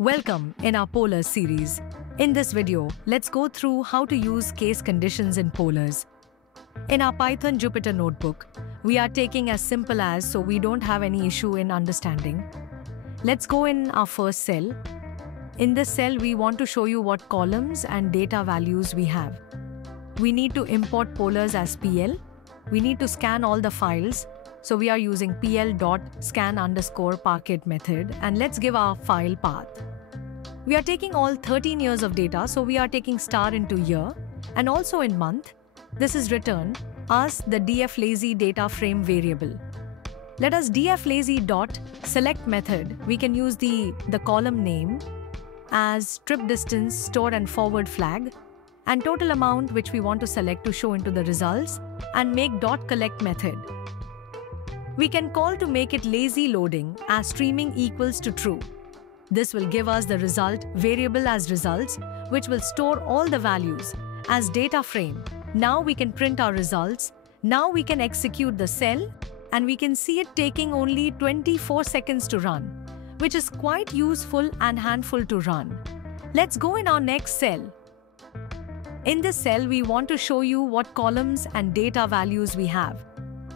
Welcome in our Polar series. In this video, let's go through how to use case conditions in polars. In our Python Jupyter notebook, we are taking as simple as so we don't have any issue in understanding. Let's go in our first cell. In this cell, we want to show you what columns and data values we have. We need to import polars as PL. We need to scan all the files. So we are using pl.scan_parquet method, and let's give our file path. We are taking all 13 years of data, so we are taking star into year and also in month. This is return us the dflazy data frame variable. Let us dflazy.select method. We can use the column name as trip distance, store and forward flag, and total amount which we want to select to show into the results, and make .collect method. We can call to make it lazy loading as streaming equals to true. This will give us the result variable as results, which will store all the values as data frame. Now we can print our results. Now we can execute the cell, and we can see it taking only 24 seconds to run, which is quite useful and handful to run. Let's go in our next cell. In this cell, we want to show you what columns and data values we have.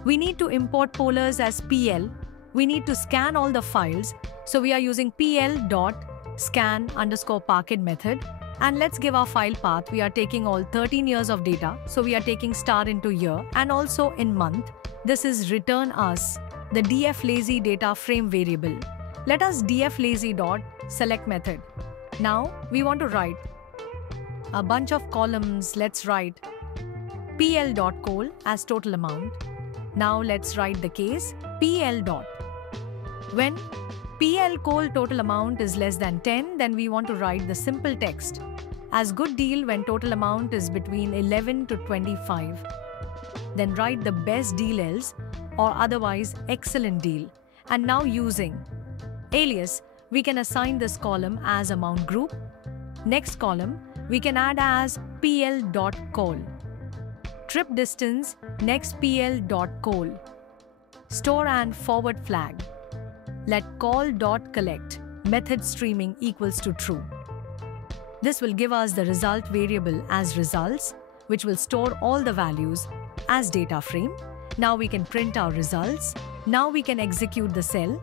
We need to import polars as PL. We need to scan all the files. So we are using pl.scan_parquet method. And let's give our file path. We are taking all 13 years of data. So we are taking star into year and also in month. This is return us the dflazy data frame variable. Let us dflazy.select method. Now we want to write a bunch of columns. Let's write pl.col as total amount. Now let's write the case PL. When PL col total amount is less than 10, then we want to write the simple text as good deal when total amount is between 11 to 25. Then write the best deal else or otherwise excellent deal. And now using alias, we can assign this column as amount group. Next column, we can add as pl.col. Trip distance, next pl.col. Store and forward flag. Let call.collect method streaming equals to true. This will give us the result variable as results, which will store all the values as data frame. Now we can print our results. Now we can execute the cell.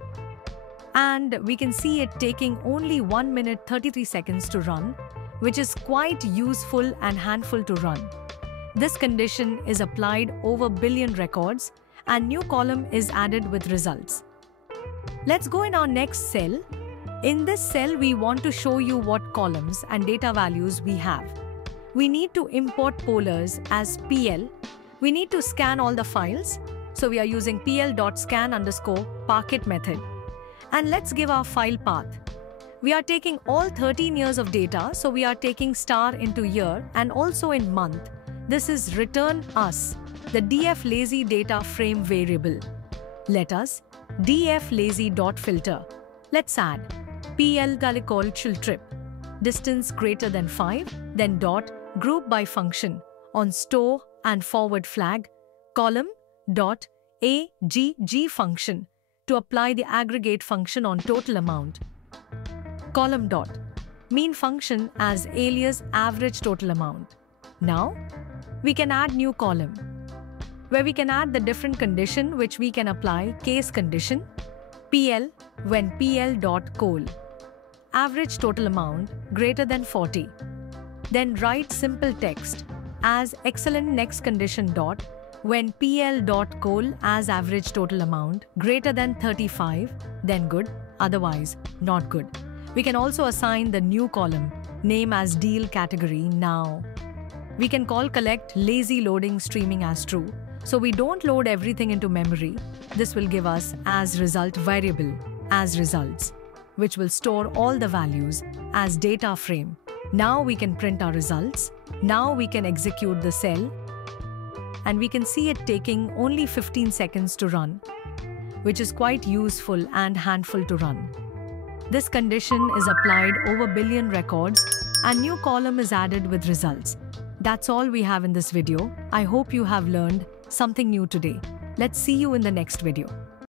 And we can see it taking only 1 minute 33 seconds to run, which is quite useful and handful to run. This condition is applied over billion records, and new column is added with results. Let's go in our next cell. In this cell, we want to show you what columns and data values we have. We need to import polars as PL. We need to scan all the files. So we are using pl.scan_parquet method. And let's give our file path. We are taking all 13 years of data, so we are taking star into year and also in month. This is return us the dflazy data frame variable. Let us dflazy.filter. Let's add pl trip distance greater than 5, then dot group by function on store and forward flag column dot agg function to apply the aggregate function on total amount. Column dot mean function as alias average total amount. Now we can add new column where we can add the different condition which we can apply. Case condition PL when PL.col average total amount greater than 40. Then write simple text as excellent next condition dot when PL.col as average total amount greater than 35, then good, otherwise not good. We can also assign the new column name as deal category. Now we can call collect lazy loading streaming as true. So we don't load everything into memory. This will give us as result variable as results, which will store all the values as data frame. Now we can print our results. Now we can execute the cell. And we can see it taking only 15 seconds to run, which is quite useful and handful to run. This condition is applied over billion records, and new column is added with results. That's all we have in this video. I hope you have learned something new today. Let's see you in the next video.